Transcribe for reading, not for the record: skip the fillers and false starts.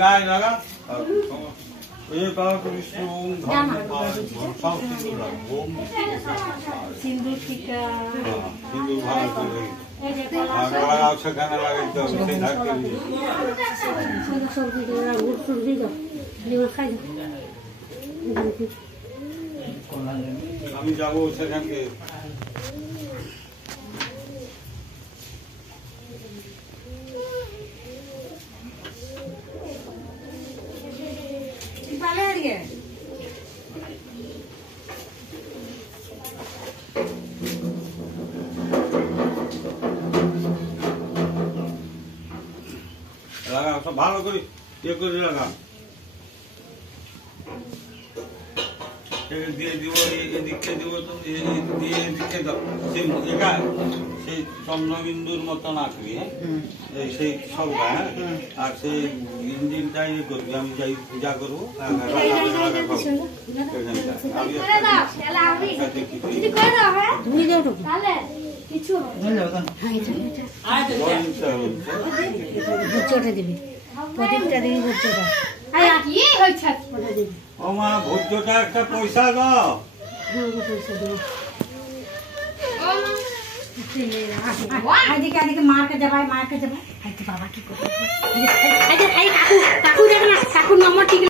গায়ে লাগা এই পাওয়া কৃষ্ণ সিন্দুর টিকা সিন্দুর ভালো করে লাগাও সেখানে লাগাইতে হবে সেই ধাক্কে সবজি দাও গুড় সবজি দাও দিবা খাই আমি যাবো সেখানকে লাগাও সব ভালো করে ইয়ে করে লাগাও দিয়ে দিব এদিকে দিব দিয়ে এদিকে দাও সেই চন্দ্রবিন্দুর মতন আঁকবি হ্যাঁ সেই সব হ্যাঁ আর সেই ইঞ্জিনটা ইয়ে করবি আমি যাই পূজা করবো ও মা ভোজ্যটা একটা পয়সা দাও মারকে যাবাই বাবা কি করবো কাকু কাকু দেখ না কাকুর নম্বর ঠিক